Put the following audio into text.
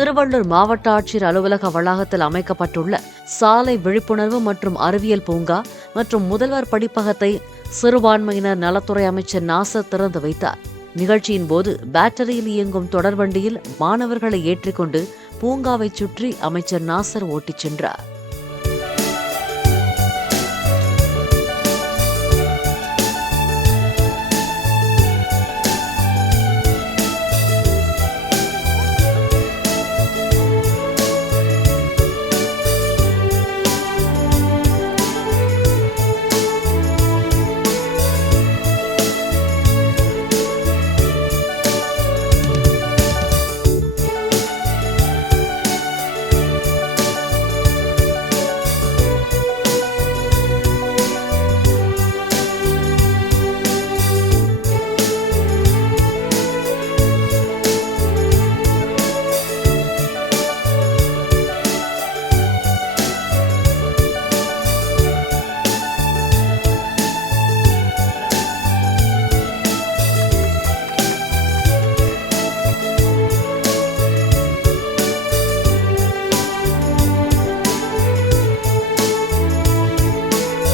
திருவள்ளூர் மாவட்ட ஆட்சியர் அலுவலக வளாகத்தில் அமைக்கப்பட்டுள்ள சாலை விழிப்புணர்வு மற்றும் அறிவியல் பூங்கா மற்றும் முதல்வர் படிப்பகத்தை சிறுபான்மையினர் நலத்துறை அமைச்சர் நாசர் திறந்து வைத்தார். நிகழ்ச்சியின் போது பேட்டரியில் இயங்கும் தொடர்வண்டியில் மாணவர்களை ஏற்றிக்கொண்டு பூங்காவை சுற்றி அமைச்சர் நாசர் ஓட்டிச் சென்றார்.